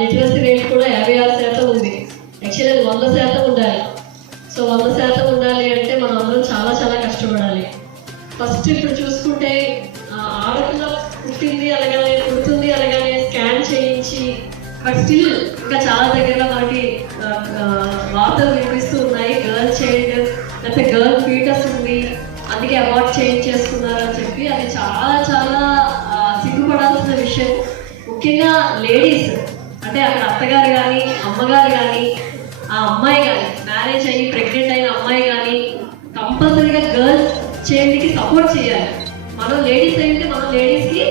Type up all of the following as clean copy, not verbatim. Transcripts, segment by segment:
Literacy rate కూడా 56% ఉంది. Actually అది 100% ఉండాలి. సో 100% ఉండాలి అంటే మనం అందరం చాలా చాలా కష్టపడాలి. ఫస్ట్ ఇప్పుడు చూసుకుంటే ఆడపిల్ల పుట్టింది అనగానే పుడుతుంది అనగానే స్కాన్ చేయించి, బట్ స్టిల్ ఇంకా చాలా దగ్గర మనకి వార్తలు వినిపిస్తూ ఉన్నాయి. గర్ల్ చైల్డ్ లేకపోతే గర్ల్ ఫీటస్ ఉంది, అందుకే అవార్డ్ చేయించేసుకున్నారని చెప్పి అది చాలా చాలా సిగ్గుపడాల్సిన విషయం. ముఖ్యంగా లేడీస్ అంటే అక్కడ అత్తగారు కానీ అమ్మగారు కానీ ఆ అమ్మాయి కానీ మ్యారేజ్ అయ్యి ప్రెగ్నెంట్ అయిన అమ్మాయి కానీ కంపల్సరీగా గర్ల్స్ చైల్డ్కి సపోర్ట్ చేయాలి. మనం లేడీస్ అయితే మనం లేడీస్కి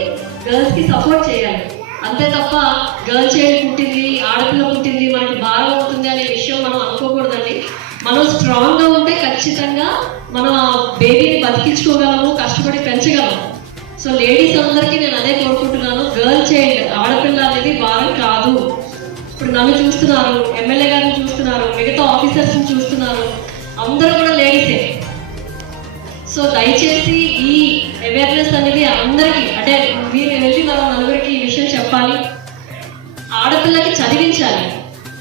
గర్ల్స్కి సపోర్ట్ చేయాలి. అంతే తప్ప గర్ల్ చైల్డ్ పుట్టింది, ఆడపిల్ల పుట్టింది, మనకి భారం అవుతుంది అనే విషయం మనం అనుకోకూడదండి. మనం స్ట్రాంగ్గా ఉంటే ఖచ్చితంగా మనం ఆ బేబీని బతికించుకోగలము, కష్టపడి పెంచగలము. సో లేడీస్ అందరికీ నేను అదే కోరుకుంటున్నాను, గర్ల్ చైల్డ్ ఆడపిల్ల అనేది భారం కాదు. ఇప్పుడు నన్ను చూస్తున్నారు, ఎమ్మెల్యే గారిని చూస్తున్నారు, మిగతా ఆఫీసర్స్ని చూస్తున్నారు, అందరూ కూడా లేడీసే. సో దయచేసి ఈ అవేర్నెస్ అనేది అందరికీ, అంటే మీరు వెళ్ళి మనం నలుగురికి ఈ విషయం చెప్పాలి. ఆడపిల్లకి చదివించాలి.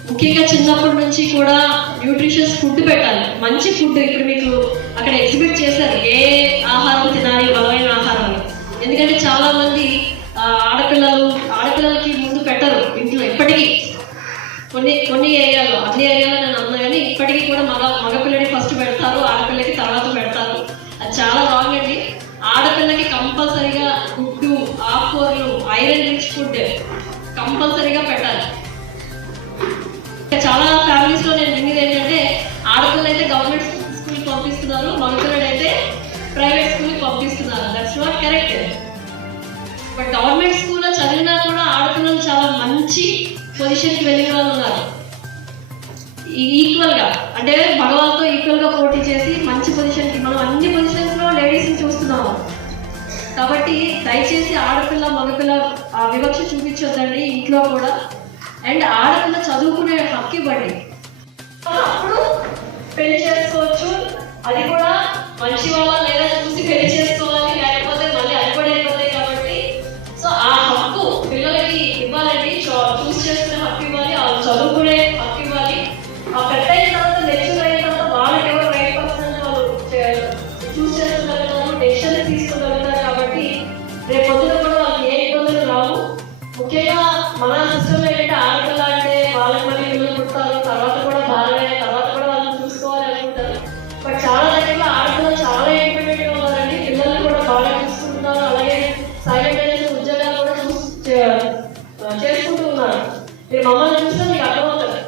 ముఖ్యంగా చిన్నప్పటి నుంచి కూడా న్యూట్రిషియస్ ఫుడ్ పెట్టాలి, మంచి ఫుడ్. ఇప్పుడు మీకు అక్కడ ఎగ్జిబిట్ చేశారు ఏ ఆహారం తినాలి, బలమైన ఆహారం. ఎందుకంటే చాలా మంది ఆడపిల్లలకి ముందు పెట్టరు ఇంట్లో. ఇప్పటికీ కొన్ని ఏరియాలో, అన్ని ఏరియాలో నేను అన్నా కానీ ఇప్పటికీ కూడా మగపిల్లకి ఫస్ట్ పెడతారు, ఆడపిల్లకి తర్వాత పెడతారు. అది చాలా రాంగ్ అండి. ఆడపిల్లకి కంపల్సరీగా గుడ్డు, ఆకుకూరలు, ఐరన్ రిచ్ ఫుడ్ కంపల్సరీగా పెట్టాలి. చాలా ఫ్యామిలీస్లో నేను విన్నది ఏంటంటే ఆడపిల్లలు అయితే గవర్నమెంట్ స్కూల్కి పంపిస్తున్నారు, మగపిల్లలు అయితే ప్రైవేట్ స్కూల్కి పంపిస్తున్నారు. That's not correct. But government స్కూల్లో చదివినా కూడా ఆడపిల్లలు చాలా మంచి పొజిషన్కి వెళ్ళిన వాళ్ళు ఉన్నారు. ఈక్వల్గా అంటే మగవాళ్ళతో ఈక్వల్గా పోటీ చేసి మంచి పొజిషన్కి, మనం అన్ని పొజిషన్స్లో లేడీస్ని చూస్తున్నాము. కాబట్టి దయచేసి ఆడపిల్ల మగపిల్ల వివక్ష చూపించొద్దండి ఇంట్లో కూడా. అండ్ ఆడపిల్ల చదువుకునే హక్కు ఇవ్వండి. అప్పుడు పెళ్లి చేసుకోవచ్చు, అది కూడా మంచి వాళ్ళ లేదా చూసి పెళ్లి చేసుకోవాలి, లేకపోతే మళ్ళీ అది కూడా అయిపోతాయి. కాబట్టి సో ఆ హక్కు పిల్లలకి ఇవ్వాలండి. చూస్ చేసుకునే హక్కు ఇవ్వాలి, చదువుకునే హక్కు ఇవ్వాలి. ఆ పెద్ద అయిన తర్వాత మెచ్యూర్ అయిన తర్వాత వాళ్ళకి ఎవరు రైట్ పర్సన్ వాళ్ళు చూస్ చేసుకోగలుగుతారు, డెసిషన్ తీసుకోగలుగుతారు. కాబట్టి రేపు పొద్దున కూడా వాళ్ళకి ఏ ఇబ్బందులు రావు. ముఖ్యంగా మన సిస్టంలో ఏంటంటే ఆడపిల్ల అంటే వాళ్ళకి మళ్ళీ పిల్లలు పుడతారు, తర్వాత కూడా భార్య, తర్వాత కూడా వాళ్ళని చూసుకోవాలి అనుకుంటారు. బట్ చాలా దగ్గర ఆడపిల్లలు చాలా ఇండిపెండెంట్గా ఉన్నారండి. పిల్లల్ని కూడా బాగా చూసుకుంటున్నారు, అలాగే సైలెంట్ ఉద్యోగాలు కూడా చేసుకుంటూ ఉన్నారు. మీరు మమ్మల్ని చూస్తే మీకు అర్థమవుతుంది.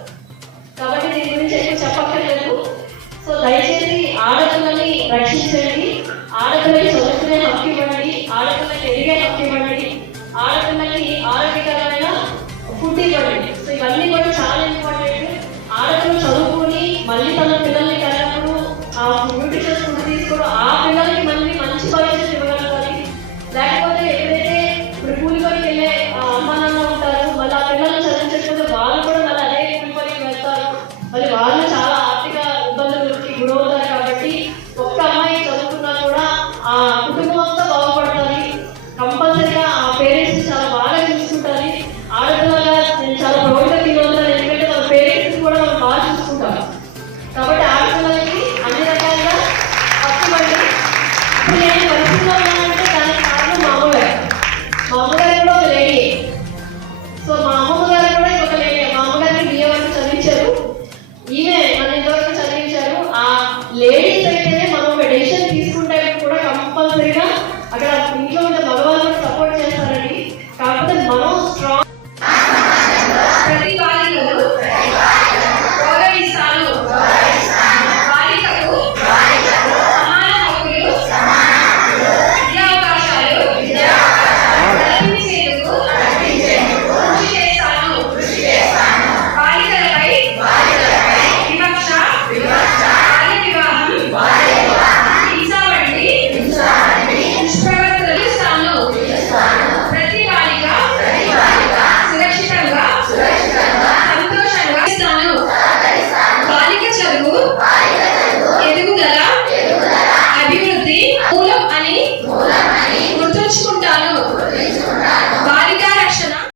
కాబట్టి దీని గురించి ఎక్కువ చెప్పక్కర్లేదు. సో దయచేసి ఆడపిల్లల్ని రక్షించండి, ఆడపిల్లకి చదువుకునే హక్కు ఇవ్వండి, ఆడపిల్లకి ఎదిగే హక్కు ఇవ్వండి, ఆడపిల్లకి ఆరోగ్యకరమైన ఫుడ్ ఇవ్వండి. సో ఇవన్నీ కూడా చాలా ఇంపార్టెంట్. ఆడపిల్లలు చదువుకొని మళ్ళీ తన పిల్లల్ని కన్నప్పుడు ఆ న్యూట్రిషియస్ ఫుడ్ తీసుకోవడం, ఆ పిల్లలకి మళ్ళీ మంచి భవిష్యత్తు ఇవ్వగలగాలి. లేకపోతే ఎప్పుడైతే ఇప్పుడు కూలి పనికి వెళ్ళే అమ్మ నాన్న ఉంటారు, మళ్ళీ ఆ పిల్లల్ని చదివించకపోతే వాళ్ళు కూడా మళ్ళీ అదే కూలి పనికి వెళ్తారు, మళ్ళీ వాళ్ళు చాలా ఆర్థిక ఇబ్బందులకి గురవుతారు. కాబట్టి ఒక్క అమ్మాయి చదువుకున్నా కూడా ఆ కుటుంబం అంతా బాగుపడుతుంది. కంపల్సరీగా ఆ పేరెంట్స్ చాలా బాగా చూసుకుంటారు. ఆడపిల్లగా నేను చాలా ప్రౌడ్గా ఫీల్ అవుతాను, ఎందుకంటే మన పేరెంట్స్ కూడా మనం బాగా చూసుకుంటాం. కాబట్టి ఆడపిల్లలకి అన్ని రకాలుగా హక్కుపడి ఇప్పుడు నేను పరిస్థితిలో ఉన్నానంటే దానికి కారణం మా అమ్మగారు. మా అమ్మగారు కూడా ఒక లేడీ. సో మా అమ్మమ్మ గారు కూడా ఒక లేడీ. మా అమ్మగారిని బిఏ వరకు చదివించారు, ఈమె మన ఇంతవరకు చదివించారు. ఆ లేడీస్ అయితేనే మనం ఒక డెసిషన్ తీసుకుంటే కూడా కంపల్సరీగా అక్కడ ఇంట్లో ఉండే మగవాళ్ళు సపోర్ట్ చేస్తారండి. కాకపోతే మనం స్ట్రాంగ్